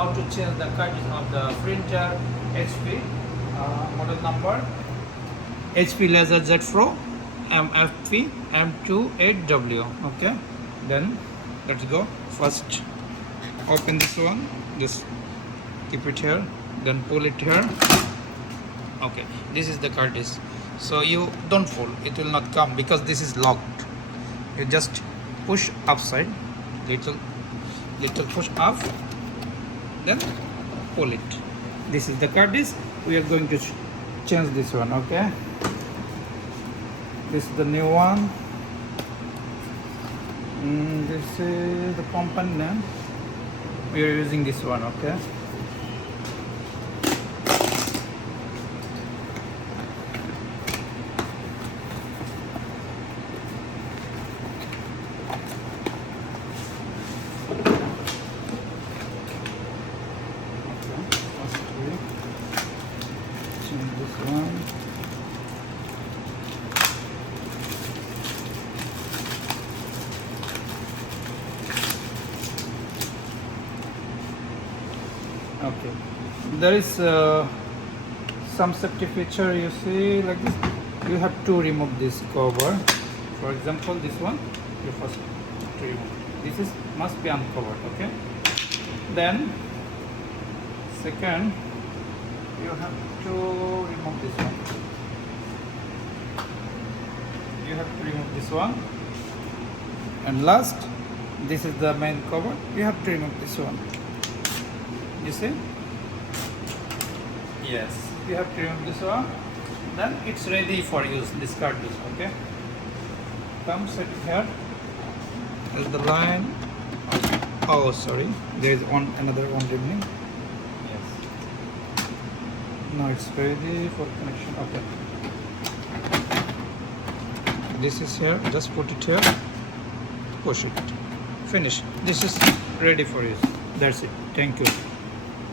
how to change the cartridge of the printer. HP model number HP LaserJet Pro MFP M28W. Okay, then let's go. First open this one, just keep it here, then pull it here. Okay, this is the cartridge, so you don't pull, it will not come because this is locked. You just push upside, little push up, then pull it. This is the cartridge. We are going to change this one. Okay, this is the new one. This is the company name. We are using this one. Okay, change this one. Okay, there is some safety feature, you see, like this. You have to remove this cover. For example, this one you first to remove. This is must be uncovered. Okay, then second you have to remove this one. You have to remove this one, and last, this is the main cover. You have to remove this one. You see? Yes, you have to remove this one. Then it's ready for use. This cartridge. Okay. Come set it here. There's the line. Oh, sorry. There is another one remaining. Yes. Now it's ready for connection. Okay. This is here. Just put it here. Push it. Finish. This is ready for use. That's it. Thank you.